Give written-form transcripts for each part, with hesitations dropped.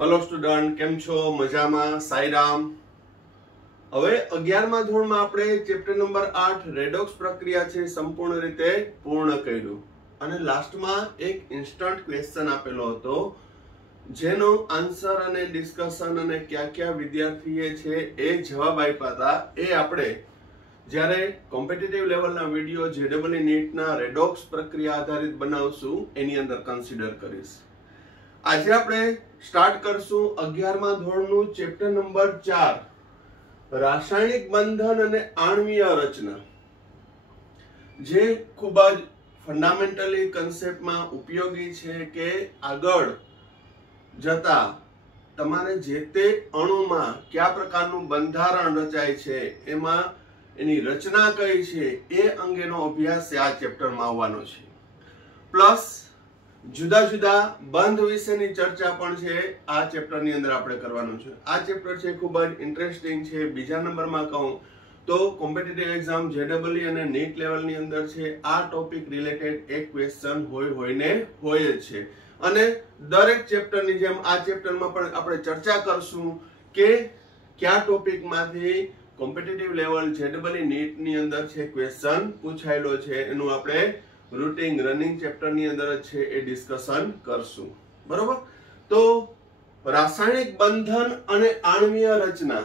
Hello student, केम छो? मजामा? साईराम। હવે 11મા ધોરણમાં આપણે ચેપ્ટર નંબર 8 રેડોક્સ પ્રક્રિયા છે સંપૂર્ણ રીતે પૂર્ણ કર્યું અને લાસ્ટમાં એક ઇન્સ્ટન્ટ ક્વેશ્ચન આપેલો હતો જેનો આન્સર અને ડિસ્કશન અને કયા વિદ્યાર્થીએ છે એ જવાબ આપ્યા હતા એ આપણે જ્યારે કોમ્પિટિટિવ લેવલના વિડિયો જેડબલઈ નીટના રેડોક્સ પ્રક્રિયા આધારિત બનાવશું એની અંદર કન્સિડર કરીશ। આજે આપણે સ્ટાર્ટ કરશું 11મા ધોરણનું ચેપ્ટર નંબર 4 રાસાયણિક બંધન અને આણ્વીય રચના, જે ખૂબ જ ફંડામેન્ટલી કન્સેપ્ટમાં ઉપયોગી છે કે આગળ જતા તમારે જે તે અણુમાં કયા પ્રકારનું બંધારણ રચાય છે, એમાં એની રચના કઈ છે એ અંગેનો અભ્યાસ આ ચેપ્ટરમાં આવવાનો છે। પ્લસ જુદા જુદા બંધ વિશેની ચર્ચા પણ છે આ ચેપ્ટરની અંદર આપણે કરવાનું છે। આ ચેપ્ટર છે ખૂબ જ ઇન્ટરેસ્ટિંગ છે। બીજા નંબરમાં કહું તો કોમ્પિટિટિવ એક્ઝામ જેડબલઈ અને નીટ લેવલની અંદર છે આ ટોપિક રિલેટેડ એક ક્વેશ્ચન હોય જ છે અને દરેક ચેપ્ટરની જેમ આ ચેપ્ટરમાં પણ આપણે ચર્ચા કરશું કે કયા ટોપિકમાંથી કોમ્પિટિટિવ લેવલ જેડબલઈ નીટની અંદર છે ક્વેશ્ચન પૂછાયેલો છે, એનું આપણે રૂટિંગ રનિંગ ચેપ્ટર ની અંદર છે એ ડિસ્કશન કરશું। બરોબર, તો રાસાયણિક બંધન અને આણ્વીય રચના,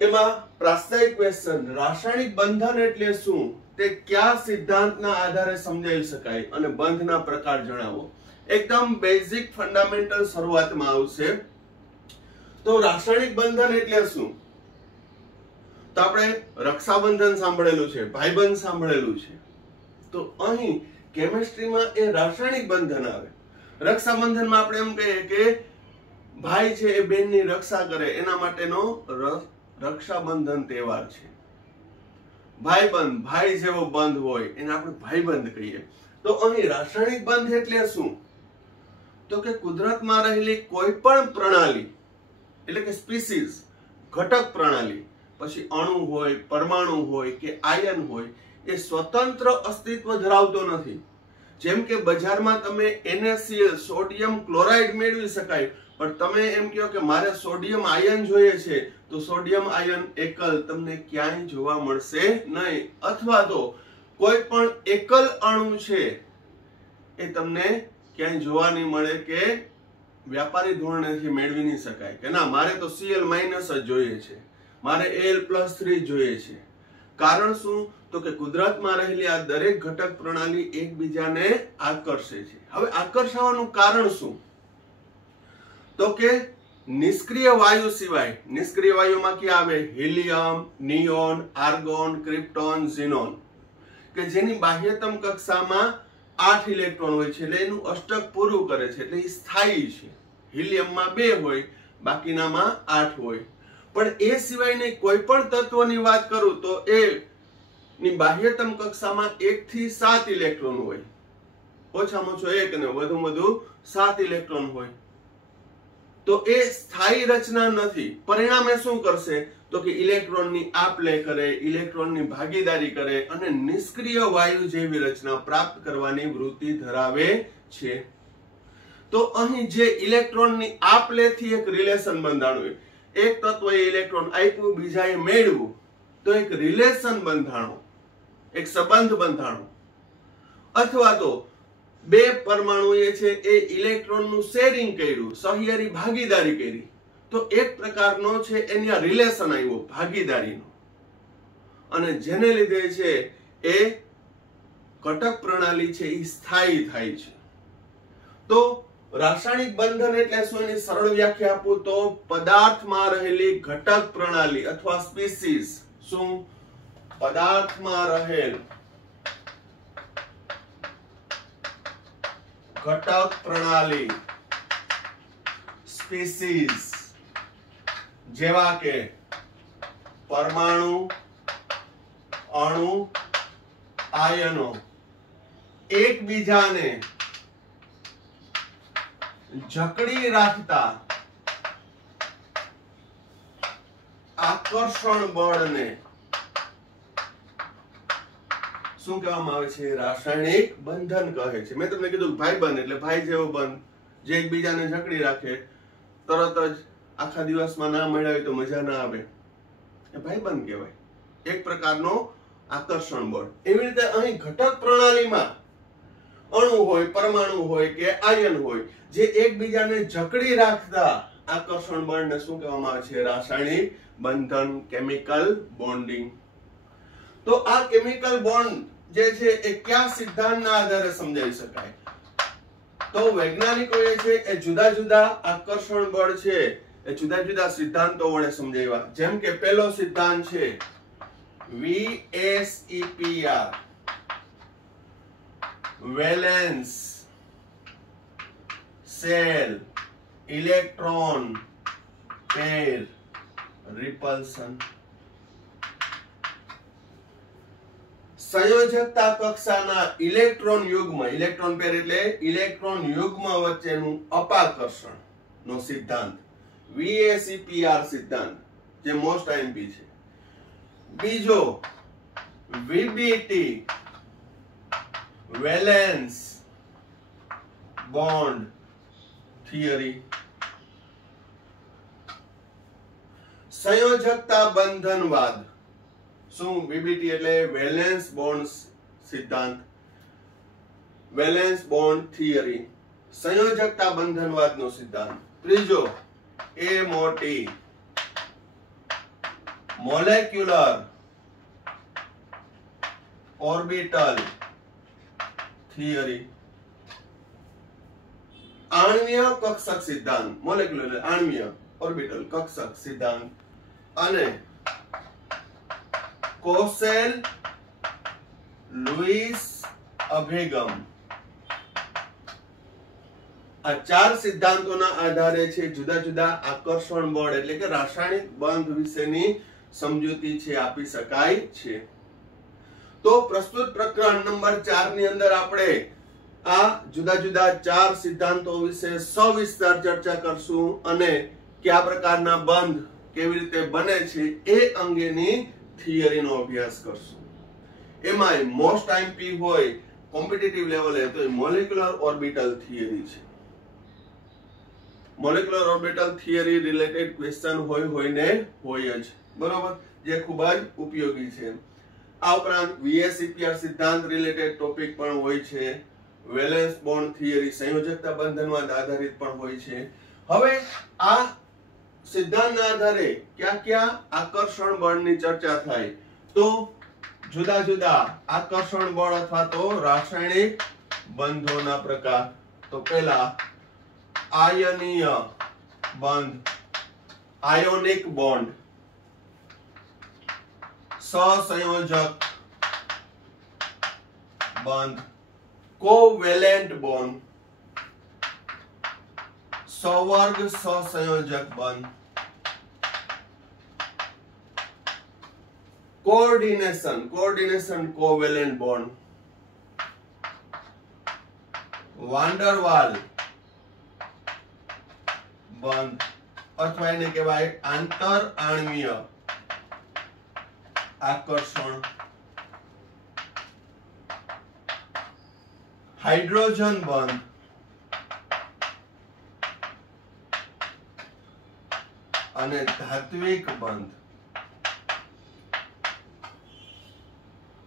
એમાં પ્રાસ્તાવિક ક્વેશ્ચન રાસાયણિક બંધન એટલે શું, તે કયા સિદ્ધાંતના આધારે સમજાવી શકાય અને બંધના પ્રકાર જણાવો। એકદમ બેઝિક ફંડામેન્ટલ શરૂઆતમાં આવશે। તો રાસાયણિક બંધન એટલે શું? તો આપણે રક્ષાબંધન સાંભળેલું છે, ભાઈબંધ સાંભળેલું છે, તો અહીં કેમિસ્ટ્રીમાં એ રાસાયણિક બંધન આવે। રક્ષાબંધનમાં આપણે એમ કહીએ કે ભાઈ છે એ બેનની રક્ષા કરે, એના માટેનો રક્ષાબંધન તહેવાર છે। ભાઈબંધ, ભાઈ જેવો બંધ હોય એને આપણે ભાઈબંધ કહીએ। તો અહીં રાસાયણિક બંધ એટલે શું? તો કે કુદરતમાં રહેલી કોઈ પણ પ્રણાલી એટલે કે સ્પીસીઝ, ઘટક પ્રણાલી, પછી અણુ હોય, પરમાણુ હોય કે આયન હોય, એ સ્વતંત્ર અસ્તિત્વ ધરાવતો નથી। જેમ કે બજારમાં તમે NaCl સોડિયમ ક્લોરાઇડ મેળવી શકાય, પણ તમે એમ કહો કે મારે સોડિયમ આયન જોઈએ છે, તો સોડિયમ આયન એકલ તમને ક્યાંય જોવા મળશે નહીં, અથવા તો કોઈ પણ એકલ અણુ છે એ તમને ક્યાંય જોવા નહીં મળે કે વ્યાપારી ધોરણેથી મેળવી નહીં શકાય કે ના મારે તો Cl- જ જોઈએ છે, મારે Al+3 જોઈએ છે। કારણ શું? તો કે કુદરતમાં રહેલી આ દરેક ઘટક પ્રણાલી એકબીજાને આકર્ષે છે। હવે આકર્ષવાનું કારણ શું? તો કે નિષ્ક્રિય વાયુ સિવાય, નિષ્ક્રિય વાયુમાં ક્યાં આવે? હિલિયમ, નિયોન, આર્ગોન, ક્રિપ્ટોન, ઝીનોન, કે જેની બાહ્યતમ કક્ષામાં 8 ઇલેક્ટ્રોન હોય છે, એટલે એનું અષ્ટક પૂરું કરે છે, એટલે એ સ્થાયી છે। હિલિયમમાં 2 હોય, બાકીનામાં 8 હોય। પણ એ સિવાયની કોઈ પણ તત્વની વાત કરું તો એ ની બાહ્યતમ કક્ષામાં 1 થી 7 ઇલેક્ટ્રોન હોય, ઓછામાં ઓછો 1 ને વધુમાં વધુ 7 ઇલેક્ટ્રોન હોય। તો એ સ્થાયી રચના નથી। પરિણામે શું કરશે? તો કે ઇલેક્ટ્રોનની આપ-લે કરે, ઇલેક્ટ્રોનની ભાગીદારી કરે અને નિષ્ક્રિય વાયુ જેવી રચના પ્રાપ્ત કરવાની વૃત્તિ ધરાવે છે। તો અહીં જે ઇલેક્ટ્રોનની આપ-લે થી એક રિલેશન બંધાણું, એક તત્વએ ઇલેક્ટ્રોન આપ્યું, બીજાએ મેળવ્યું, તો એક રિલેશન બંધાણો, એક સંબંધ બંધાણો, અથવા તો બે પરમાણુએ છે એ ઇલેક્ટ્રોનનું શેરિંગ કર્યું, સહિયારી ભાગીદારી કરી, તો એક પ્રકારનો છે એની આ રિલેશન આવ્યો ભાગીદારીનો, અને જેને લીધે છે એ ઘટક પ્રણાલી છે એ સ્થાયી થાય છે। તો રાસાયણિક બંધન એટલે શું? એની સરળ વ્યાખ્યા આપું તો પદાર્થમાં રહેલી ઘટક પ્રણાલી અથવા સ્પીસીઝ। શું? પદાર્થમાં રહેલ ઘટક પ્રણાલી, સ્પીસીઝ, જેવા કે પરમાણુ, અણુ, આયનો, એકબીજાને જકડી રાખતા આકર્ષણ બળને શું કહેવામાં આવે છે? રાસાયણિક બંધન કહે છે। મેં તમને કીધું ભાઈબંધ એટલે ભાઈ જેવો બંધ, જે એકબીજાને જકડી રાખે, તરત જ આખા દિવસમાં ના મળ્યા હોય તો મજા ના આવે, એ ભાઈબંધ કહેવાય, એક પ્રકારનો આકર્ષણ બળ. એવી રીતે અહીં ઘટક પ્રણાલીમાં અણુ હોય, પરમાણુ હોય કે આયન હોય, જે એકબીજાને જકડી રાખતા આકર્ષણ બળને શું કહેવામાં આવે છે? રાસાયણિક બંધન, કેમિકલ બોન્ડિંગ. તો આ કેમિકલ બોન્ડ જે છે એ કયા સિદ્ધાંતના આધારે સમજાવી શકાય? તો વૈજ્ઞાનિકોએ છે એ જુદા જુદા આકર્ષણ બળ છે એ જુદા જુદા સિદ્ધાંતો વડે સમજાવ્યા. જેમ કે પહેલો સિદ્ધાંત છે VSEPR, valence, shell, electron pair, રિપલ્શન. સંયોજકતા કક્ષાના ઇલેક્ટ્રોન યુગ્મ, ઇલેક્ટ્રોન પેર એટલે ઇલેક્ટ્રોન યુગ્મ વચ્ચેનું અપાકર્ષણ નો સિદ્ધાંત, VSEPR સિદ્ધાંત, જે મોસ્ટ આઈએમપી છે. બીજો VBT, વેલેન્સ બોન્ડ થિયરી. સંયોજકતા બંધનવાદ. શું? VBT એટલે વેલેન્સ બોન્ડ સિદ્ધાંત, વેલેન્સ બોન્ડ થિયરી, સંયોજકતા બંધનવાદનો સિદ્ધાંત. ત્રીજો MOT, મોલેક્યુલર ઓર્બિટલ થિયરી, આણ્વીય કક્ષક સિદ્ધાંત, મોલેક્યુલર આણ્વીય ઓર્બિટલ કક્ષક સિદ્ધાંત. અને કોસેલ લુઈસ અભિગમ. આ ચાર સિદ્ધાંતોના આધારે છે જુદા જુદા આકર્ષણ બળ એટલે કે રાસાયણિક બંધ વિશેની સમજૂતી છે આપી શકાય છે. તો પ્રસ્તુત પ્રકરણ નંબર 4 ની અંદર આપણે આ જુદા જુદા ચાર સિદ્ધાંતો વિશે સવિસ્તાર ચર્ચા કરશું અને કયા પ્રકારના બંધ કેવી રીતે બને છે એ અંગેની થિયરીનો અભ્યાસ કરશું. એમાં મોસ્ટ આઈએમપી હોય કોમ્પિટિટિવ લેવલે તો મોલેક્યુલર ઓર્બિટલ થિયરી છે. Molecular orbital theory related question હોય ને હોય જ, બરોબર, જે ખૂબ જ ઉપયોગી છે. આ ઉપરાંત VSEPR સિદ્ધાંત રિલેટેડ ટોપિક પણ હોય છે. વેલેન્સ બોન્ડ થિયરી, સંયોજકતા બંધનવાદ આધારિત પણ હોય છે. હવે આ સિદ્ધાંતના આધારે કયા કયા આકર્ષણ બળની ચર્ચા થાય? તો જુદા જુદા આકર્ષણ બળ અથવા તો રાસાયણિક બંધોના પ્રકાર. તો પહેલા આયનીય બંધ, આયોનિક બોન્ડ, સહસંયોજક બંધ, કોવેલેન્ટ બોન્ડ, સવર્ગ સહસંયોજક બંધ, કોઓર્ડિનેશન કોવેલેન્ટ બોન્ડ, વાન્ડરવાલ બંધ અથવા એને કહેવાય આંતર આણ્વીય આકર્ષણ, હાઇડ્રોજન બંધ, અને ધાત્વિક બંધ.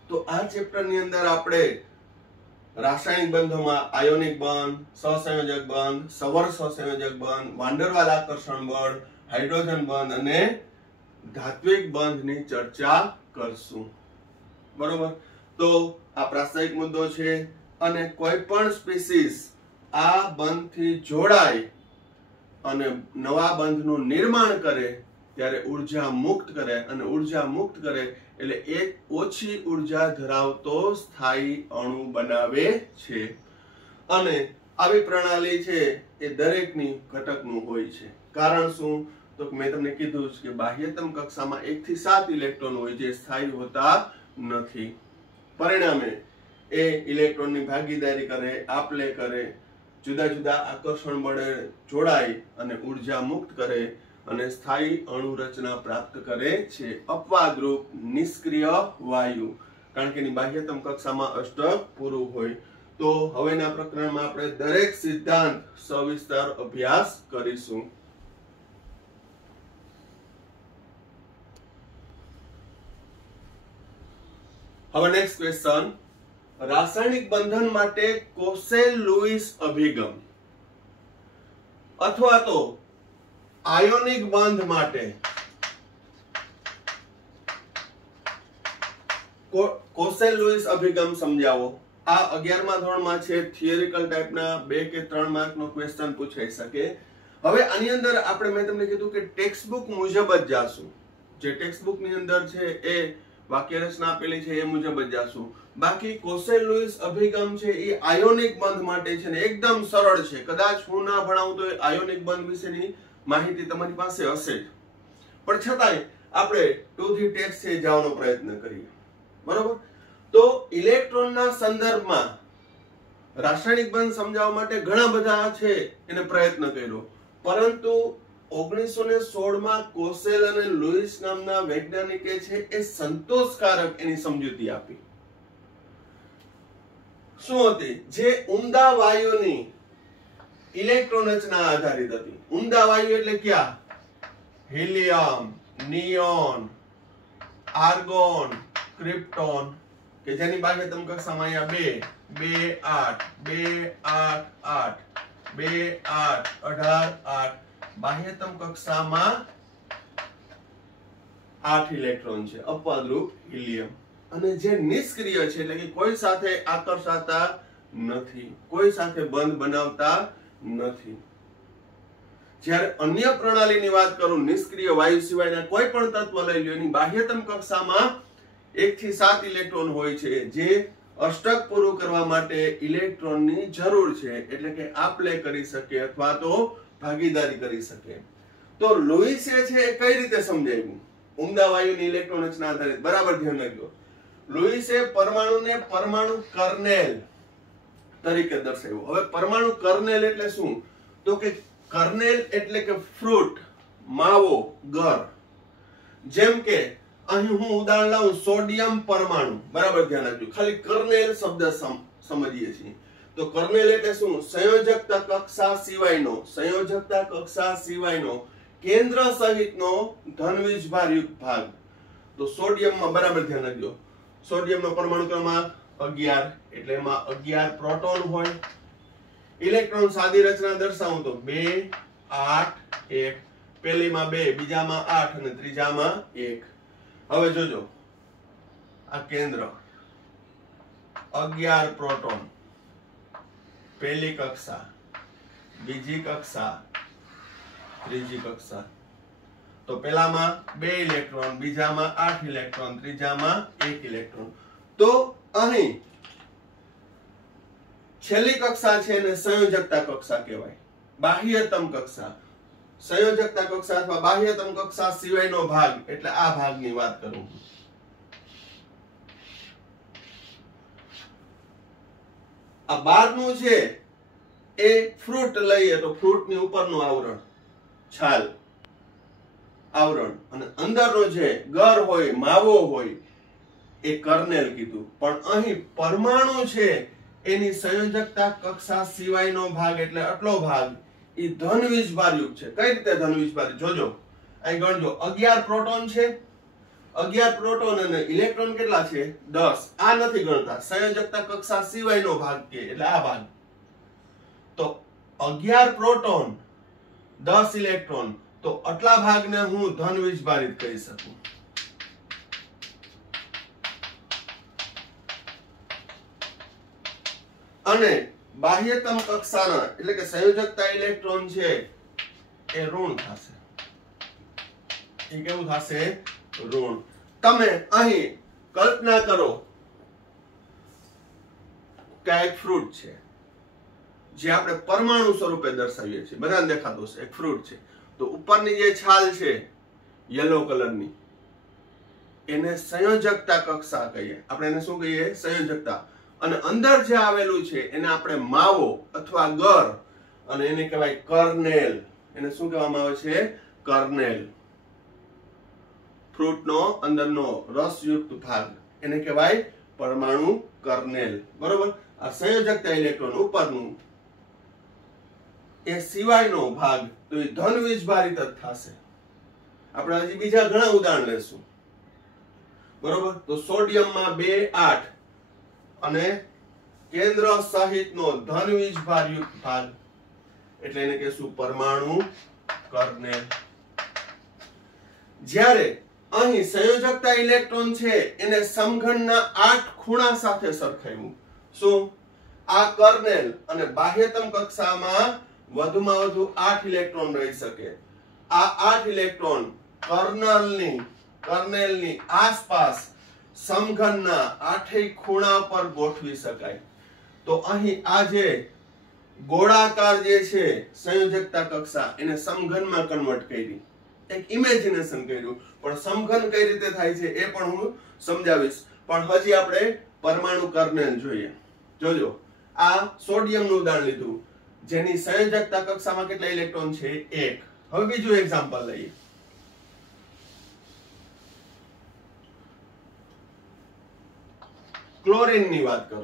તો આ ચેપ્ટર ની અંદર આપણે રાસાયણિક બંધોમાં આયોનિક બંધ, સહસંયોજક બંધ, સવર્ગ સહસંયોજક બંધ, વાન્ડરવાલ આકર્ષણ બળ, હાઇડ્રોજન બંધ અને ધાત્વિક બંધની ચર્ચા કરશું. બરોબર. તો આ પ્રાસંગિક મુદ્દો છે અને કોઈ પણ સ્પીસીસ આ બંધથી જોડાય અને નવા બંધનું નિર્માણ કરે ત્યારે ઉર્જા મુક્ત કરે, અને ઉર્જા મુક્ત કરે એટલે એક ઓછી ઉર્જા ધરાવતો સ્થાયી અણુ બનાવે છે. અને આવી પ્રણાલી છે એ દરેકની ઘટકનું હોય છે. કારણ શું? તો મેં તમને કીધું છે કે બાહ્યતમ કક્ષામાં 1 થી 7 ઇલેક્ટ્રોન હોય જે સ્થાયી હોતા નથી. પરિણામે એ ઇલેક્ટ્રોનની ભાગીદારી કરે, આપલે કરે, જુદા જુદા આકર્ષણ બળે જોડાય અને ઉર્જા મુક્ત કરે અને સ્થાયી અણુ રચના પ્રાપ્ત કરે છે. અપવાદરૂપ નિષ્ક્રિય વાયુ, કારણ કે એની બાહ્યતમ કક્ષામાં અષ્ટક પૂરું હોય. તો હવેના પ્રકરણમાં આપણે દરેક સિદ્ધાંત સવિસ્તાર અભ્યાસ કરીશું. હવે નેક્સ્ટ ક્વેશ્ચન, રાસાયણિક બંધન માટે કોસેલ-લુઈસ અભિગમ અથવા તો આયોનિક બંધ માટે કોસેલ-લુઈસ અભિગમ સમજાવો. આ 11મા ધોરણમાં છે, થિયરિકલ ટાઈપના 2 કે 3 માર્કનો ક્વેશ્ચન પૂછાઈ શકે. હવે આની અંદર આપણે મેં તમને કીધું કે ટેક્સ્ટ બુક મુજબ જ જાશું. જે ટેક્સ્ટ બુક ની અંદર છે એ વાક્ય રચના આપેલી છે એ મુજબ જ જાશું. બાકી કોસેલ-લુઈસ અભિગમ છે એ આયોનિક બંધ માટે છે ને એકદમ સરળ છે. કદાચ હું ના ભણાવું તો આયોનિક બંધ વિશેની માહિતી તમારી પાસે હશે જ, પણ છતાંય આપણે ટુ ધી ટેક્સ્ટ છે જવાનો પ્રયત્ન કરીએ. બરોબર? તો ઇલેક્ટ્રોનના સંદર્ભમાં રાસાયણિક બંધ સમજાવવા માટે ઘણા બધા છે એને પ્રયત્ન કર્યો, પરંતુ 1916 માં કોસેલ અને લુઈસ નામના વૈજ્ઞાનિકે છે એ સંતોષકારક એની સમજૂતી આપી. શું હતી? જે ઉમદા વાયુની ઇલેક્ટ્રોન રચના આધારિત હતી. ઉમદા વાયુ એટલે ક્યાં? હિલિયમ, નિયોન, આર્ગોન, ક્રિપ્ટોન, કે જેની બાહ્યતમ કક્ષામાં અહીંયા 2 2 8 2 8 8 2 8 18 8 બાહ્યતમ કક્ષામાં 8 ઇલેક્ટ્રોન છે, અપવાદરૂપ હિલિયમ. અને જે નિષ્ક્રિય છે એટલે કે કોઈ સાથે આકર્ષાતા નથી, કોઈ સાથે બંધ બનાવતા નથી. જ્યારે અન્ય પ્રણાલીની વાત કરું, નિષ્ક્રિય વાયુ સિવાયના કોઈ પણ તત્વ લઈ લો, એની બાહ્યતમ કક્ષામાં 1 થી 7 ઇલેક્ટ્રોન હોય છે, જે અષ્ટક પૂરું કરવા માટે ઇલેક્ટ્રોનની જરૂર છે, એટલે કે આપલે કરી શકે અથવા તો ભાગીદારી કરી શકે. તો લુઈસે છે એ કઈ રીતે સમજાવ્યું? ઉમદા વાયુની ઇલેક્ટ્રોન રચના આધારિત. બરાબર ધ્યાન રાખજો. લુઈસે પરમાણુને પરમાણુ કર્નેલ તરીકે દર્શાવ્યું. હવે પરમાણુ કર્નેલ એટલે શું? તો કે કર્નેલ એટલે કે ફ્રૂટ, માવો, ગર. જેમ કે અહીં હું ઉદાહરણ લાવું, સોડિયમ પરમાણુ. બરાબર ધ્યાન રાખજો. ખાલી કર્નેલ શબ્દ સમજીએ છીએ. તો કર્નેલ એટલે શું? સંયોજકતા કક્ષા સિવાયનો કેન્દ્ર સહિતનો ધનવીજભારયુક્ત ભાગ. તો સોડિયમમાં બરાબર ધ્યાન રાખજો, સોડિયમનો પરમાણુ ક્રમાંક 11, એટલે એમાં 11 પ્રોટોન હોય. ઇલેક્ટ્રોન સાદી રચના દર્શાવું તો 2 8 1, પહેલીમાં 2, બીજામાં 8 અને ત્રીજામાં 1. હવે જોજો, આ કેન્દ્ર 11 પ્રોટોન, પહેલી કક્ષા, બીજી કક્ષા, ત્રીજી કક્ષા. તો પહેલામાં 2 ઇલેક્ટ્રોન, બીજામાં 8 ઇલેક્ટ્રોન, ત્રીજામાં 1 ઇલેક્ટ્રોન. તો અહીં છેલ્લી કક્ષા છે એને સંયોજકતા કક્ષા કહેવાય, બાહ્યતમ કક્ષા. સંયોજકતા કક્ષા અથવા બાહ્યતમ કક્ષા સિવાયનો ભાગ એટલે આ ભાગની વાત કરું. આ બહારનું છે એ ફ્રૂટ લઈએ તો ફ્રૂટની ઉપરનું આવરણ, છાલ, આવરણ, અને અંદરનો જે ગર હોય, માવો હોય, એ કર્નેલ કીધું. પણ અહીં પરમાણુ છે એની સંયોજકતા કક્ષા સિવાયનો ભાગ એટલે આટલો ભાગ એ ધનવીજભારયુક્ત છે. કઈ રીતે ધનવીજભાર? જોજો, અહીં ગણજો, 11 પ્રોટોન છે, 11 પ્રોટોન અને ઇલેક્ટ્રોન કેટલા છે? 10. આ નથી ગણતા, સંયોજકતા કક્ષા સિવાયનો ભાગ કે એટલે આ ભાગ. તો 11 પ્રોટોન, 10 ઇલેક્ટ્રોન, તો આટલા ભાગને હું ધનવીજભારિત કરી શકું. અને બાહ્યતમ કક્ષાના એટલે કે સંયોજકતા ઇલેક્ટ્રોન છે એ ઋણ થશે. એ કેવું થશે? ઋણ. તમે અહીં કલ્પના કરો કે એક ફ્રૂટ છે જે આપણે પરમાણુ સ્વરૂપે દર્શાવીએ છીએ, બધાને દેખાતો છે એક ફ્રૂટ છે. તો ઉપરની જે છાલ છે યલો કલરની, એને સંયોજકતા કક્ષા કહીએ. આપણે એને શું કહીએ? સંયોજકતા. અને અંદર જે આવેલું છે એને આપણે માવો અથવા ગર, અને એને કહેવાય કર્નેલ. એને શું કહેવામાં આવે છે? કર્નેલ. ફ્રૂટનો અંદરનો રસયુક્ત ભાગ એને કહેવાય પરમાણુ કર્નેલ, બરોબર. આ સંયોજકતા ઇલેક્ટ્રોન ઉપરનું એ સિવાયનો ભાગ તો એ ધન વીજભારિત જ થશે. આપણે હજી બીજા ઘણા ઉદાહરણ લેશું, બરોબર. તો સોડિયમમાં 2 8 અને કેન્દ્ર સહિતનો ધન વીજભારયુક્ત ભાગ એટલે એને કહેશું પરમાણુ કર્નેલ. જ્યારે અહીં સંયોજકતા ઇલેક્ટ્રોન છે એને સમઘનના 8 ખૂણા સાથે સરખાવ્યું. શું? આ કર્નેલ અને બાહ્યતમ કક્ષામાં વધુમાં વધુ 8 ઇલેક્ટ્રોન રહી શકે. આ 8 ઇલેક્ટ્રોન કર્નેલની આસપાસ સમઘનના 8 ખૂણા પર ગોઠવી શકાય. તો અહીં આ જે ગોળાકાર જે છે સંયોજકતા કક્ષા એને સમઘનમાં કન્વર્ટ કરી, એક ઇમેજિનેશન કર્યું. પણ સમઘન કઈ રીતે થાય છે એ પણ હું સમજાવીશ. પણ હજી આપણે પરમાણુ કર્નેલ જોઈએ. જોજો, આ સોડિયમનું ઉદાહરણ લીધું જેની સંયોજકતા કક્ષામાં કેટલા ઇલેક્ટ્રોન છે? 1. હવે બીજું એક્ઝામ્પલ લઈએ. ક્લોરીન ની વાત કરો.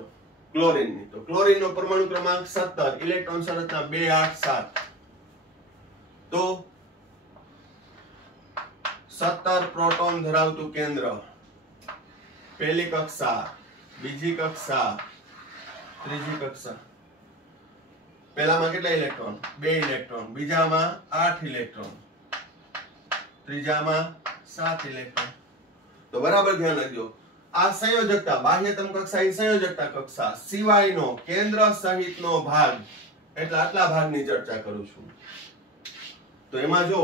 ક્લોરીન ની તો ક્લોરીન નો પરમાણુ ક્રમાંક 17, ઇલેક્ટ્રોન સંરચના 2 8 7. તો 17 પ્રોટોન ધરાવતું કેન્દ્ર, પહેલી કક્ષા, બીજી કક્ષા, ત્રીજી કક્ષા. પહેલામાં કેટલા ઇલેક્ટ્રોન? 2 ઇલેક્ટ્રોન, બીજામાં 8 ઇલેક્ટ્રોન, ત્રીજામાં 7 ઇલેક્ટ્રોન. તો બરાબર ધ્યાન રાખજો. આ સંયોજકતા બાહ્યતમ કક્ષા એ સંયોજકતા કક્ષા સિવાયનો કેન્દ્ર સહિતનો ભાગ એટલે આટલા ભાગની ચર્ચા કરું છું. તો એમાં જો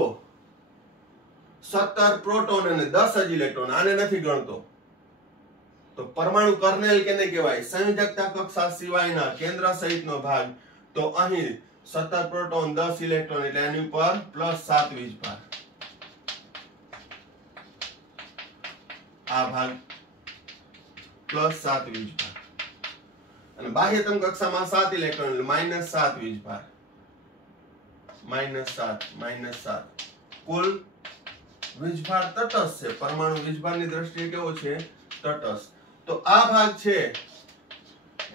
17 પ્રોટોન અને 10 જ ઇલેક્ટ્રોન, આને નથી ગણતો. તો પરમાણુ કર્નેલ કેને કહેવાય? સંયોજકતા કક્ષા સિવાયના કેન્દ્ર સહિતનો ભાગ. તો અહીં 17 પ્રોટોન 10 ઇલેક્ટ્રોન એટલે એની ઉપર +7 વીજભાર. આ ભાગ +7 વીજભાર. અને બાહ્યતમ કક્ષામાં 7 ઇલેક્ટ્રોન એટલે -7 વીજભાર. -7 કુલ વીજભાર તટસ્થ છે. પરમાણુ વીજભારની દ્રષ્ટિએ કેવો છે? તટસ્થ. તો આ ભાગ છે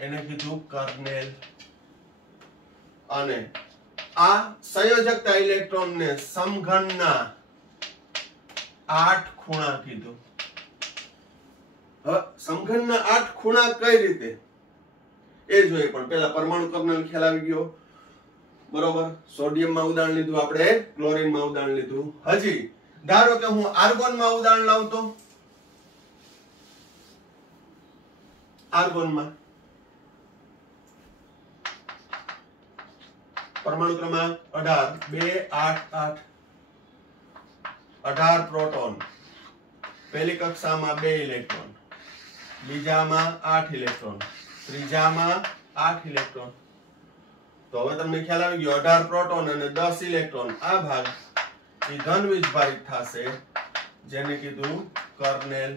એને કીધું કર્નેલ. અને આ સંયોજકતા ઇલેક્ટ્રોનને સમઘનના 8 ખૂણા કીધું. હવે સમઘનના 8 ખૂણા કઈ રીતે એ જોઈએ. પણ પહેલા પરમાણુ કર્નેલ ખ્યાલ આવી ગયો, બરોબર. સોડિયમમાં ઉદાહરણ લીધું આપણે, ક્લોરીનમાં ઉદાહરણ લીધું. હજી ધારો કે હું આર્ગોનમાં ઉદાહરણ લાવતો. આર્ગોનમાં પરમાણુ ક્રમાંક 18, 2 8 8. 18 પ્રોટોન, પહેલી કક્ષામાં 2 ઇલેક્ટ્રોન, બીજામાં 8 ઇલેક્ટ્રોન, ત્રીજામાં 8 ઇલેક્ટ્રોન. તો હવે તમને ખ્યાલ આવી ગયો 18 પ્રોટોન અને 10 ઇલેક્ટ્રોન. આ ભાગ એ ધન વીજભારિત થશે જેને કીધું કર્નેલ.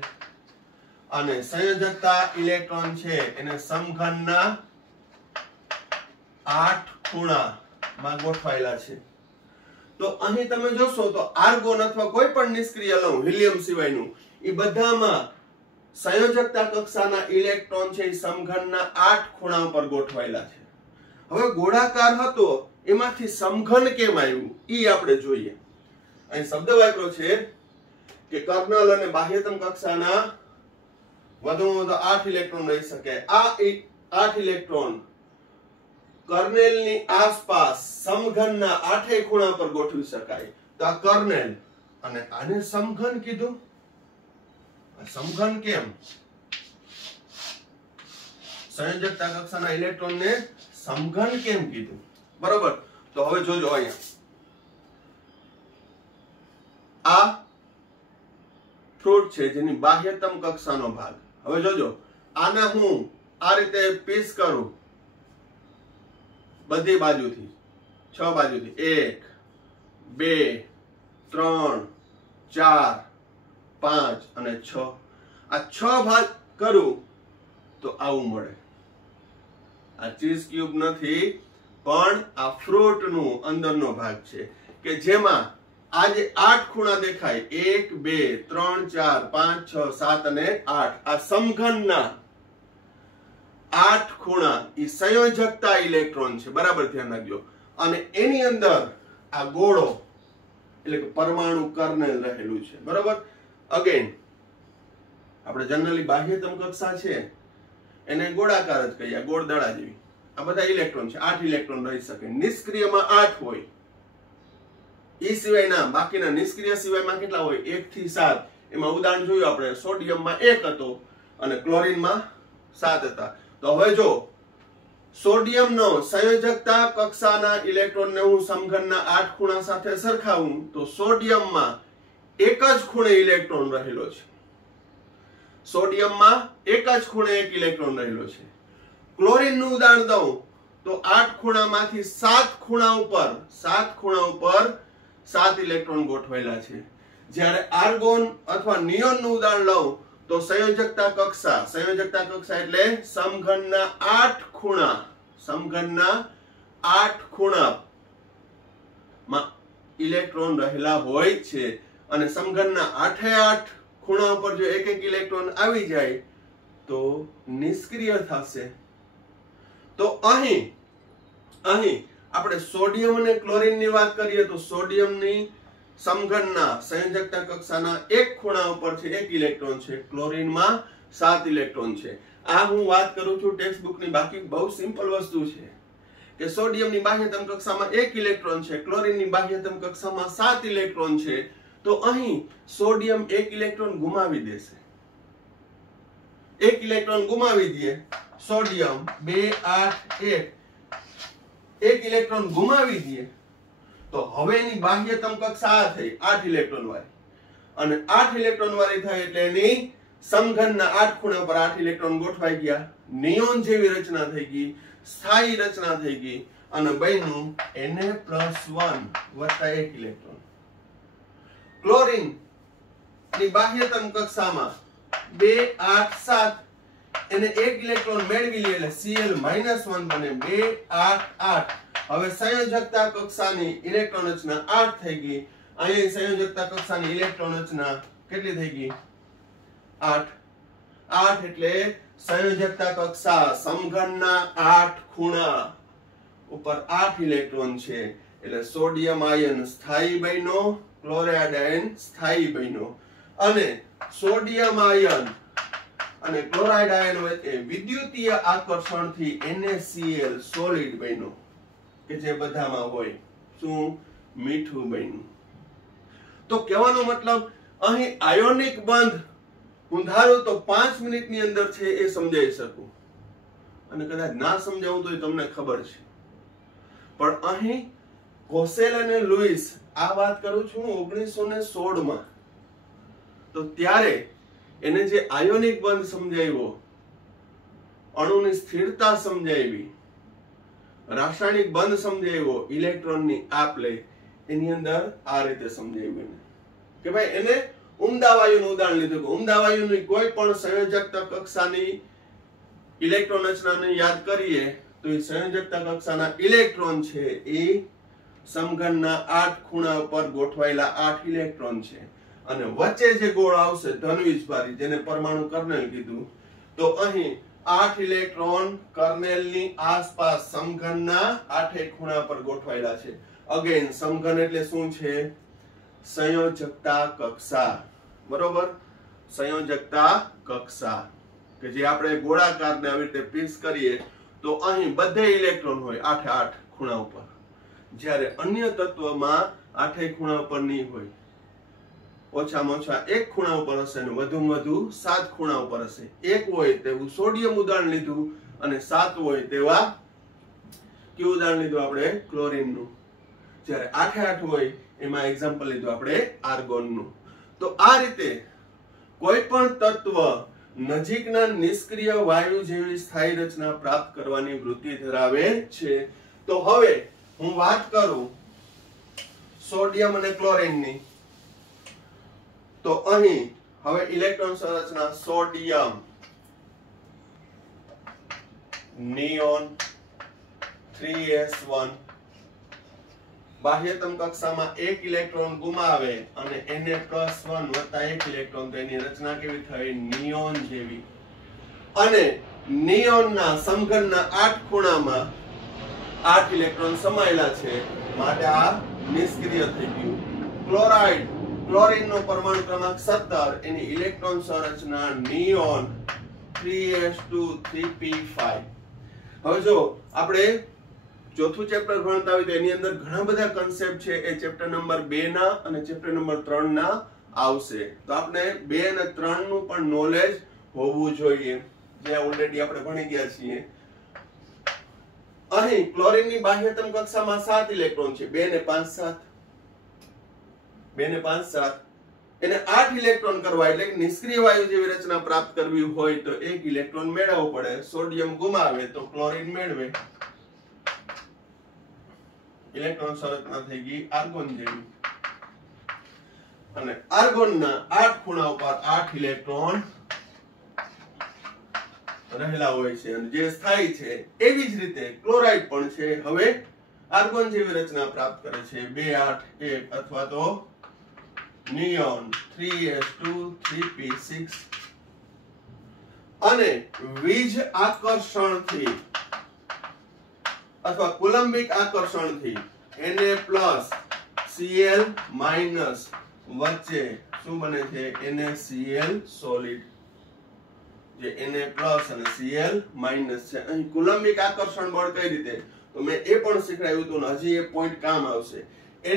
અને સંયોજકતા ઇલેક્ટ્રોન છે એને સમઘનના 8 ખૂણામાં ગોઠવાયેલા છે. તો અહીં તમે જોશો તો આર્ગોન અથવા કોઈ પણ નિષ્ક્રિય લઉં હિલિયમ સિવાયનું એ બધામાં સંયોજકતા કક્ષાના ઇલેક્ટ્રોન છે એ સમઘનના 8 ખૂણા પર ગોઠવાયેલા છે. હવે ગોળાકાર હતો એમાંથી સમઘન કેમ આવ્યું ઈ આપણે જોઈએ. અહીં શબ્દ વાપર્યો છે કે કર્નલ અને બાહ્યતમ કક્ષાના વધુમાં વધુ 8 ઇલેક્ટ્રોન રહી શકે. આ 8 ઇલેક્ટ્રોન કર્નેલની આસપાસ સમઘનના 8 ખૂણા પર ગોઠવી શકાય. તો આ કર્નેલ અને આને સમઘન કીધું. સમઘન કેમ? સંયોજકતા કક્ષાના ઇલેક્ટ્રોનને સમઘન કેમ કીધું? બરોબર. તો હવે જોજો અહીંયા આ ફ્રૂટ છે જેની બાહ્યતમ કક્ષાનો ભાગ. હવે જોજો, આને હું આ રીતે પીસ કરું બધી બાજુથી, 6 બાજુથી, 1 2 3 4 5 અને 6. આ 6 ભાગ કરું તો આવું મળે. આ ચીઝ ક્યુબ નથી પણ આ ફ્રૂટ નું અંદરનો ભાગ છે કે જેમાં આ જે 8 ખૂણા દેખાય 1 2 3 4 5 6 7 અને 8 આ સમઘનના 8 ખૂણા એ સંયોજકતા ઇલેક્ટ્રોન છે, બરાબર ધ્યાન રાખજો. અને એની અંદર આ ગોળો એટલે કે પરમાણુ કર્નેલ રહેલું છે, બરાબર. અગેન આપણે જનરલી બાહ્યતમ કક્ષા છે એને ગોળાકાર જ કહીએ, ગોળ દડા જેવી. આ બધા ઇલેક્ટ્રોન છે, 8 ઇલેક્ટ્રોન રહી શકે. નિષ્ક્રિયમાં 8 હોય, એ સિવાયના બાકીના નિષ્ક્રિય સિવાયમાં કેટલા હોય? 1 થી 7. એમાં ઉદાહરણ જોયું આપણે, સોડિયમમાં 1 હતો અને ક્લોરીનમાં 7 હતા. તો હવે જો સોડિયમનો સંયોજકતા કક્ષાના ઇલેક્ટ્રોનને હું સમઘનના 8 ખૂણા સાથે સરખાવું તો સોડિયમમાં એક જ ખૂણે ઇલેક્ટ્રોન રહેલો છે. સોડિયમમાં એક જ ખૂણે એક ઇલેક્ટ્રોન રહેલો છે. ક્લોરીનનું ઉદાહરણ દઉં તો 8 ખૂણામાંથી 7 ખૂણા ઉપર 7 ઇલેક્ટ્રોન ગોઠવાયેલા છે. જ્યારે આર્ગોન અથવા નિયોનનું ઉદાહરણ લઉં તો સંયોજકતા કક્ષા એટલે સમઘનના 8 ખૂણામાં ઇલેક્ટ્રોન રહેલા હોય છે. અને સમઘનના 8 ખૂણા ઉપર જો એક એક ઇલેક્ટ્રોન આવી જાય તો નિષ્ક્રિય થશે. તો અહીં આપણે સોડિયમ અને ક્લોરીનની વાત કરીએ તો સોડિયમની સમઘનના સંયોજકતા કક્ષાના એક ખૂણા ઉપર છે 1 ઇલેક્ટ્રોન છે, ક્લોરીનમાં 7 ઇલેક્ટ્રોન છે. આ હું વાત કરું છું ટેક્સ્ટ બુકની, બાકી બહુ સિમ્પલ વસ્તુ છે કે સોડિયમની બાહ્યતમ કક્ષામાં 1 ઇલેક્ટ્રોન છે, ક્લોરીનની બાહ્યતમ કક્ષામાં 7 ઇલેક્ટ્રોન છે. તો અહીં સોડિયમ 1 ઇલેક્ટ્રોન ગુમાવી દેશે, 1 ઇલેક્ટ્રોન ગુમાવી દે. સોડિયમ 2 8 1 1 ઇલેક્ટ્રોન ગુમાવી દે તો હવે એની બાહ્યતમ કક્ષા આ થઈ 8 ઇલેક્ટ્રોન વાળી. અને 8 ઇલેક્ટ્રોન વાળી થઈ એટલે એની સમઘનના 8 ખૂણા પર 8 ઇલેક્ટ્રોન ગોઠવાઈ ગયા, નિયોન જેવી રચના થઈ ગઈ, સ્થાયી રચના થઈ ગઈ અને બન્યું Na+1 વત્તા 1 ઇલેક્ટ્રોન. ક્લોરીન ની બાહ્યતમ કક્ષામાં 2 8 7 એને 1 ઇલેક્ટ્રોન મેળવી લે એટલે Cl-1 બને 2 8 8. હવે સંયોજકતા કક્ષાની ઇલેક્ટ્રોન રચના 8 થઈ ગઈ. અહીં સંયોજકતા કક્ષાની ઇલેક્ટ્રોન રચના કેટલી થઈ ગઈ? 8 એટલે સંયોજકતા કક્ષા સમઘનના 8 ખૂણા ઉપર 8 ઇલેક્ટ્રોન છે એટલે સોડિયમ આયન સ્થાયી બન્યો, ક્લોરાઇડ આયન સ્થાયી બન્યો. અને સોડિયમ આયન અને ક્લોરાઇડ આયન વચ્ચે વિદ્યુતીય આકર્ષણથી NaCl સોલિડ બન્યો કે જે બધામાં હોય. શું? મીઠું બન્યું. તો કહેવાનો મતલબ અહીં આયોનિક બંધ હું ધારું તો 5 મિનિટની અંદર છે એ સમજાવી શકું, અને કદાચ ના સમજાવું તો તમને ખબર છે. પણ અહીં કોસેલ અને લુઈસ આ વાત કરું છું 1916 માં, તો ત્યારે એને જે આયોનિક બંધ સમજાવ્યો, અણુની સ્થિરતા સમજાવી, રાસાયણિક બંધ સમજાવ્યો, ઇલેક્ટ્રોનની આપ-લે, એની અંદર આ રીતે સમજાવ્યું કે ભાઈ એને ઉમદા વાયુનું ઉદાહરણ લીધું કે ઉમદા વાયુની કોઈ પણ સંયોજકતા કક્ષાની ઇલેક્ટ્રોન રચનાને યાદ કરીએ તો એ સંયોજકતા કક્ષાના ઇલેક્ટ્રોન છે એ સમઘનના 8 ખૂણા પર ગોઠવાયેલા 8 ઇલેક્ટ્રોન છે. અને વચ્ચે જે ગોળ આવશે ધનવીજભારી, જેને પરમાણુ કર્નેલ કીધું, તો અહીં 8 ઇલેક્ટ્રોન કર્નેલની આસપાસ સમઘનના 8 ખૂણા પર ગોઠવાયેલા છે. અગેન સમઘન એટલે શું છે? સંયોજકતા કક્ષા, બરોબર. સંયોજકતા કક્ષા કે જે આપણે ગોળાકારને આવી રીતે પીસ કરીએ તો અહીં બધે ઇલેક્ટ્રોન હોય 8 ખૂણા ઉપર, જ્યારે અન્ય તત્વમાં 8 ખૂણા ઉપર નહીં હોય. ઓછામાં ઓછા 1 ખૂણા ઉપર હશે અને વધુમાં વધુ 7 ખૂણા ઉપર હશે. 1 હોય તેવું સોડિયમ ઉદાહરણ લીધું અને 7 હોય તેવા કયું ઉદાહરણ લીધું આપણે? ક્લોરીનનું. જ્યારે 8 હોય એમાં એક્ઝામ્પલ લીધું આપણે આર્ગોનનું. તો આ રીતે કોઈ પણ તત્વ નજીકના નિષ્ક્રિય વાયુ જેવી સ્થાયી રચના પ્રાપ્ત કરવાની વૃત્તિ ધરાવે છે. તો હવે હું વાત કરું સોડિયમ અને ક્લોરીનની, તો અહીં હવે ઇલેક્ટ્રોન સંરચના સોડિયમ, નિયોન 3s1, બાહ્યતમ કક્ષામાં 1 ઇલેક્ટ્રોન ગુમાવે અને Na+1 વત્તા 1 ઇલેક્ટ્રોન, તો એની રચના કેવી થઈ? નિયોન જેવી. અને નિયોનના સમઘનના 8 ખૂણામાં 8 ઇલેક્ટ્રોન સમાયેલા છે, માટે આ નિષ્ક્રિય થઈ ગયું. ક્લોરાઇડ, ક્લોરીનનો પરમાણુ ક્રમાંક 17, એની ઇલેક્ટ્રોન સંરચના નિયોન 3s2 3p5. હવે જો આપણે ચોથું ચેપ્ટર ભણતા હોય તો એની અંદર ઘણા બધા કન્સેપ્ટ છે, એ ચેપ્ટર નંબર 2 ના અને ચેપ્ટર નંબર 3 ના આવશે. તો આપણે 2 અને 3 નું પણ નોલેજ હોવું જોઈએ, જે ઓલરેડી આપણે ભણી ગયા છીએ. અહીં ક્લોરીનની બાહ્યતમ કક્ષામાં 7 ઇલેક્ટ્રોન છે, 2 ને 5 7, 2 ને 5 7. એને 8 ઇલેક્ટ્રોન કરવા એટલે કે નિષ્ક્રિય વાયુ જેવી રચના પ્રાપ્ત કરવી હોય તો 1 ઇલેક્ટ્રોન મેળવવો પડે. સોડિયમ ગુમાવે તો ક્લોરીન મેળવે. ઇલેક્ટ્રોન સંરચના થઈ ગઈ આર્ગોન જેવી. અને આર્ગોનના 8 ખૂણા ઉપર 8 ઇલેક્ટ્રોન રહેલા હોય છે, અને જે સ્થાયી છે. એવી જ રીતે ક્લોરાઇડ પણ છે. હવે આર્ગોન જેવી રચના પ્રાપ્ત કરે છે, 2 8 1 અથવા તો નિયોન 3s2 3p6. અને વીજ આકર્ષણથી અથવા કુલંબિક આકર્ષણથી Na+Cl- વચ્ચે શું બને છે? NaCl solid. જે Na+ અને Cl- છે. અહીં કુલંબિક આકર્ષણ બળ કઈ રીતે? તો મેં એ પણ શીખવાડ્યું હતું, ને હજી એ પોઈન્ટ કામ આવશે. Na+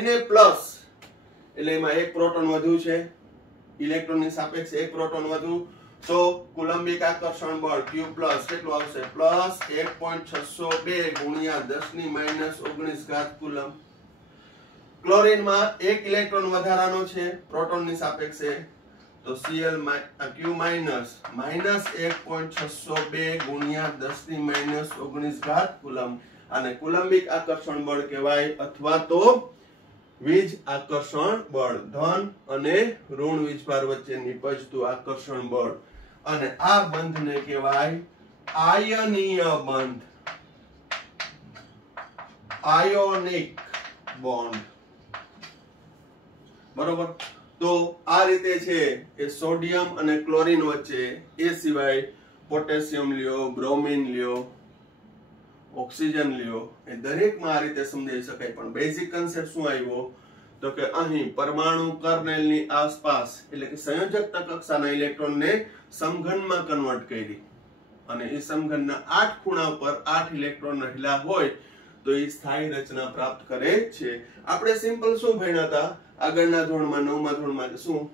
એટલે એમાં એક પ્રોટોન વધુ છે, ઇલેક્ટ્રોનની સાપેક્ષે એક પ્રોટોન વધુ, તો કુલંબિક આકર્ષણ બળ Q+ કેટલું આવશે? +1.602 ગુણ્યા 10⁻19 કુલમ. ક્લોરીનમાં એક ઇલેક્ટ્રોન વધારાનો છે પ્રોટોનની સાપેક્ષે, તો Cl Q- -1.602 ગુણ્યા 10⁻19 કુલમ. આને કુલંબિક આકર્ષણ બળ કહેવાય, અથવા તો વીજ આકર્ષણ બળ. ધન અને ઋણ વીજભાર વચ્ચે નિપજતું આકર્ષણ બળ. અને આ બંધને કહેવાય આયનીય બંધ, આયોનિક બોન્ડ. બરોબર. તો આ રીતે છે એ સોડિયમ અને ક્લોરીન વચ્ચે, એ સિવાય પોટેશિયમ લ્યો, બ્રોમિન લ્યો, ઓક્સિજન લ્યો, એ દરેકમાં આ રીતે સમજાવી શકાય. પણ બેઝિક કન્સેપ્ટ શું આવ્યો? તો કે અહીં પરમાણુ કર્નેલની આસપાસ એટલે કે સંયોજકતા કક્ષાના ઇલેક્ટ્રોનને સમઘનમાં કન્વર્ટ કરી, અને એ સમઘનના 8 ખૂણા પર 8 ઇલેક્ટ્રોન રહેલા હોય તો એ સ્થાયી રચના પ્રાપ્ત કરે છે. આપણે સિમ્પલ શું ભણ્યા હતા આગળના ધોરણમાં, 9મા ધોરણમાં? શું?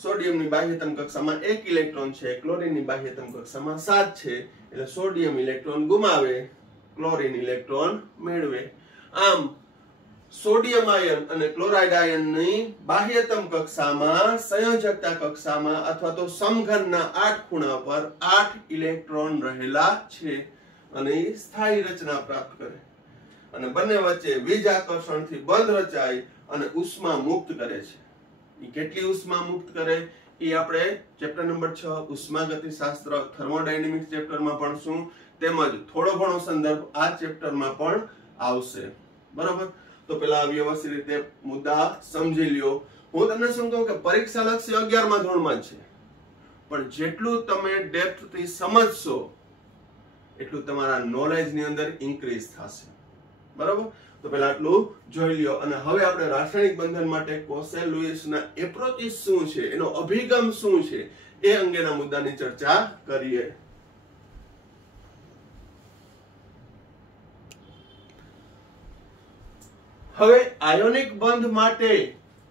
સોડિયમની બાહ્યતમ કક્ષામાં 1 ઇલેક્ટ્રોન છે, ક્લોરીનની બાહ્યતમ કક્ષામાં 7 છે. એટલે સોડિયમ ઇલેક્ટ્રોન ગુમાવે, ક્લોરીન ઇલેક્ટ્રોન મેળવે. આમ સોડિયમ આયન અને ક્લોરાઇડ આયનની બાહ્યતમ કક્ષામાં, સંયોજકતા કક્ષામાં અથવા તો સમઘનના 8 ખૂણા પર 8 ઇલેક્ટ્રોન રહેલા છે, અને એ સ્થાયી રચના પ્રાપ્ત કરે. અને બંને વચ્ચે વીજ આકર્ષણથી બંધ રચાય અને ઉષ્મા મુક્ત કરે છે. એ કેટલી ઉષ્મા મુક્ત કરે એ આપણે ચેપ્ટર નંબર 6 ઉષ્માગતિશાસ્ત્ર થર્મોડાયનેમિક્સ ચેપ્ટરમાં ભણશું, તેમજ થોડો ઘણો સંદર્ભ આ ચેપ્ટરમાં પણ આવશે. બરોબર. તો પેલા વ્યવસ્થિત રીતે મુદ્દા સમજી લ્યો. હું તમને શું કહું કે પરીક્ષા લક્ષી 11મા ધોરણમાં છે, પણ જેટલું તમે ડેપ્થથી સમજશો એટલું તમારા નોલેજની અંદર ઇન્ક્રીઝ થશે. બરોબર. તો પહેલા આટલું જોઈ લ્યો. અને હવે આપણે રાસાયણિક બંધન માટે કોસેલ-લુઈસના એપ્રોચીસ શું છે, એનો અભિગમ શું છે, એ અંગેના મુદ્દાની ચર્ચા કરીએ. હવે આયોનિક બંધ માટે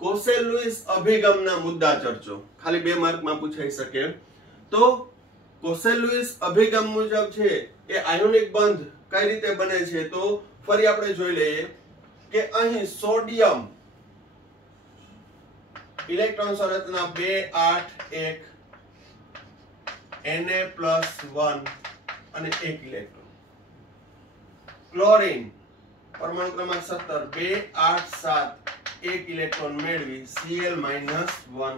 કોસેલ-લુઈસ અભિગમના મુદ્દા ચર્ચો. ખાલી 2 માર્કમાં પૂછાઈ શકે. તો કોસેલ-લુઈસ અભિગમ મુજબ છે એ આયોનિક બંધ કઈ રીતે બને છે, તો ફરી આપણે જોઈ લઈએ કે અહીં સોડિયમ ઇલેક્ટ્રોન સંરચના 2 8 1 Na+1 અને 1 ઇલેક્ટ્રોન. ક્લોરીન પરમાણુ ક્રમાંક 17 2 8 7 1 ઇલેક્ટ્રોન મેળવી Cl-1.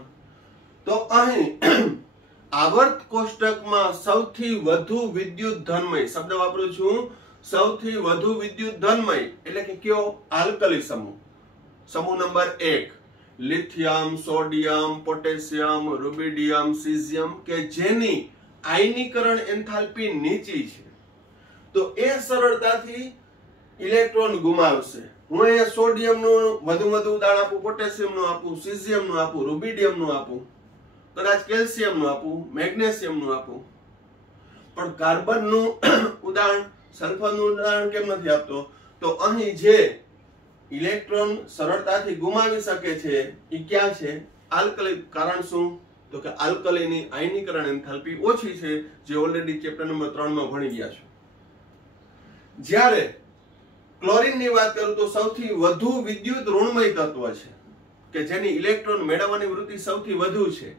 તો અહીં આવર્ત કોષ્ટકમાં સૌથી વધુ વિદ્યુત ધનમય શબ્દ વાપરું છું, સૌથી વધુ વિદ્યુત ધનમય એટલે કે કયો? આલ્કલી સમૂહ. સમૂહ number 1 lithium, sodium, potassium, rubidium, caesium, કે જેની આયનીકરણ એન્થાલ્પી નીચી છે તો એ સરળતાથી ઇલેક્ટ્રોન ગુમાવશે. હું અહીંયા સોડિયમનું વધુ ઉદાહરણ આપું, પોટેશિયમનું આપું, સીઝિયમનું આપું, રૂબિડિયમનું આપું, કદાચ કેલ્શિયમનું આપું, મેગ્નેશિયમનું આપું, પણ કાર્બનનું ઉદાહરણ, સલ્ફરનું ઉદાહરણ કેમ નથી આપતો? તો અહીં જે ઇલેક્ટ્રોન સરળતાથી ગુમાવી શકે છે એ ક્યાં છે? આલ્કલી. કારણ શું? તો કે આલ્કલીની આયનીકરણ એન્થાલ્પી ઓછી છે, જે ઓલરેડી ચેપ્ટર નંબર 3 માં ભણી ગયા છો. જ્યારે ક્લોરીનની વાત કરું તો સૌથી વધુ વિદ્યુત ઋણમય તત્વ છે કે જેની ઇલેક્ટ્રોન મેળવવાની વૃત્તિ સૌથી વધુ છે,